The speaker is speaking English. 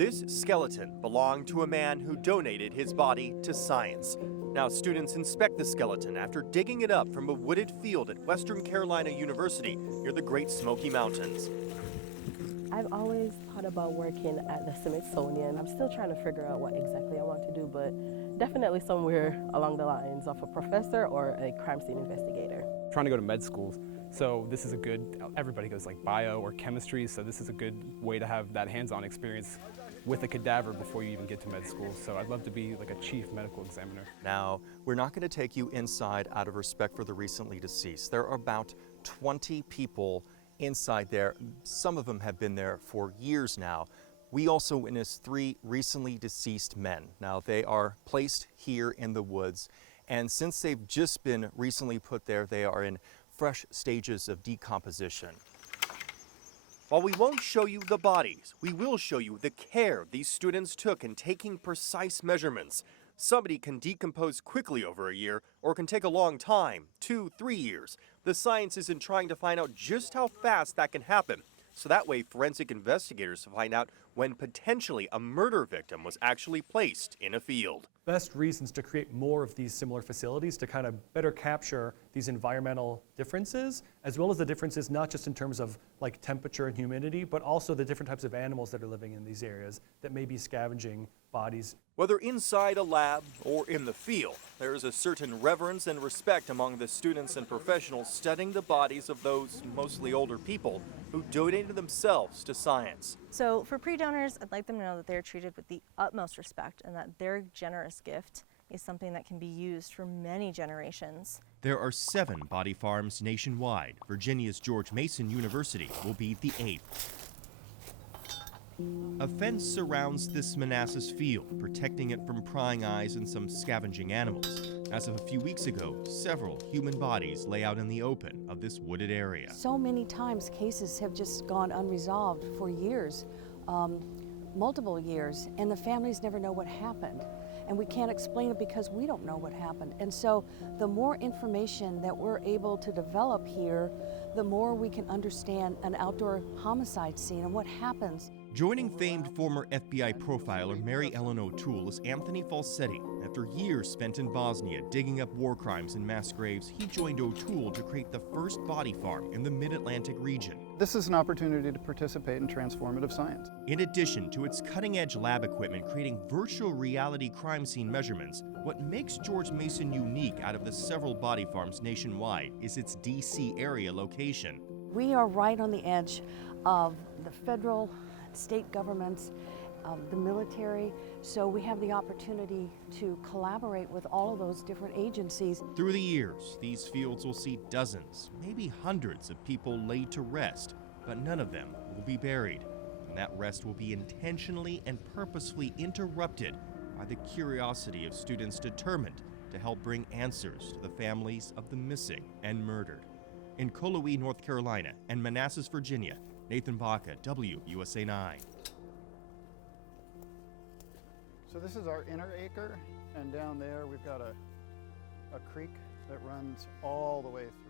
This skeleton belonged to a man who donated his body to science. Now students inspect the skeleton after digging it up from a wooded field at Western Carolina University near the Great Smoky Mountains. I've always thought about working at the Smithsonian. I'm still trying to figure out what exactly I want to do, but definitely somewhere along the lines of a professor or a crime scene investigator. Trying to go to med schools, so this is a good, everybody goes like bio or chemistry, so this is a good way to have that hands-on experience with a cadaver before you even get to med school. So I'd love to be like a chief medical examiner. Now, we're not going to take you inside out of respect for the recently deceased. There are about 20 people inside there. Some of them have been there for years now. We also witnessed 3 recently deceased men. Now, they are placed here in the woods, and since they've just been recently put there, they are in fresh stages of decomposition. While we won't show you the bodies, we will show you the care these students took in taking precise measurements. Somebody can decompose quickly over a year, or can take a long time, 2-3 years. The science is in trying to find out just how fast that can happen. So that way, forensic investigators find out when potentially a murder victim was actually placed in a field. Best reasons to create more of these similar facilities to kind of better capture these environmental differences, as well as the differences not just in terms of like temperature and humidity, but also the different types of animals that are living in these areas that may be scavenging bodies. Whether inside a lab or in the field, there is a certain reverence and respect among the students and professionals studying the bodies of those mostly older people who donated themselves to science. So for pre-donors, I'd like them to know that they're treated with the utmost respect and that their generous gift is something that can be used for many generations. There are 7 body farms nationwide. Virginia's George Mason University will be the 8th. A fence surrounds this Manassas field, protecting it from prying eyes and some scavenging animals. As of a few weeks ago, several human bodies lay out in the open of this wooded area. So many times cases have just gone unresolved for years, multiple years, and the families never know what happened. And we can't explain it because we don't know what happened. And so the more information that we're able to develop here, the more we can understand an outdoor homicide scene and what happens. Joining famed former FBI profiler Mary Ellen O'Toole is Anthony Falsetti. After years spent in Bosnia digging up war crimes and mass graves, he joined O'Toole to create the first body farm in the Mid-Atlantic region. This is an opportunity to participate in transformative science. In addition to its cutting-edge lab equipment creating virtual reality crime scene measurements, what makes George Mason unique out of the several body farms nationwide is its DC area location. We are right on the edge of the federal, state governments, the military, so we have the opportunity to collaborate with all of those different agencies. Through the years, these fields will see dozens, maybe hundreds of people laid to rest, but none of them will be buried. And that rest will be intentionally and purposefully interrupted by the curiosity of students determined to help bring answers to the families of the missing and murdered. In Cullowhee, North Carolina, and Manassas, Virginia, Nathan Baca, WUSA 9. So this is our inner acre, and down there we've got a creek that runs all the way through.